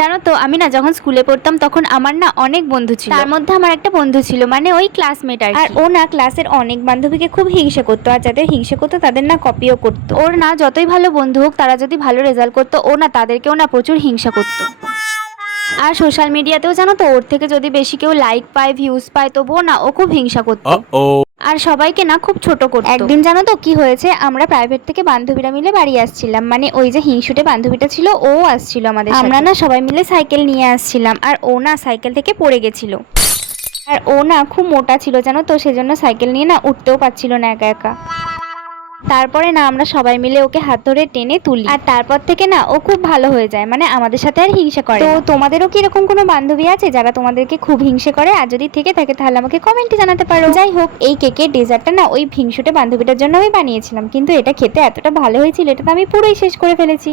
জানো তো আমি না যখন স্কুলে পড়তাম তখন আমার না অনেক বন্ধু ছিল। তার মধ্যে আমার একটা বন্ধু ছিল, মানে ওই ক্লাসমেট আর ও না ক্লাসের অনেক বান্ধবীকে খুব হিংসা করতো, আর যাদের হিংসা করতো তাদের না কপিও করতো। ওর না যতই ভালো বন্ধু হোক, তারা যদি ভালো রেজাল্ট করতো ও না তাদেরকেও না প্রচুর হিংসা করতো। আর সোশ্যাল মিডিয়াতেও জানো তো ওর থেকে যদি বেশি কেউ লাইক পায়, ভিউজ পায়, তবুও না ও খুব হিংসা করতো আর সবাইকে না খুব ছোট করতো। একদিন জানো তো কি হয়েছে, আমরা প্রাইভেট থেকে বান্ধবীরা মিলে বাড়ি আসছিলাম, মানে ওই যে হিংসুটে বান্ধবীটা ছিল ও আসছিল আমাদের সাথে। আমরা না সবাই মিলে সাইকেল নিয়ে আসছিলাম, আর ও না সাইকেল থেকে পড়ে গেছিল। আর ও না খুব মোটা ছিল জানো তো, সেজন্য সাইকেল নিয়ে না উঠতেও পারছিল না একা একা। তারপরে না আমরা সবাই মিলে ওকে হাত ধরে টেনে তুলি, আর তারপর থেকে না ও খুব ভালো হয়ে যায়, মানে আমাদের সাথে আর হিংসা করে। তো তোমাদেরও কি এরকম কোনো বান্ধবী আছে যারা তোমাদেরকে খুব হিংসে করে? আর যদি থেকে থাকে তাহলে আমাকে কমেন্টে জানাতে পারো। যাই হোক, এই কেকের ডেজার্টটা না ওই হিংসুটে বান্ধবীটার জন্য আমি বানিয়েছিলাম, কিন্তু এটা খেতে এতটা ভালো হয়েছিল, এটা তো আমি পুরোই শেষ করে ফেলেছি।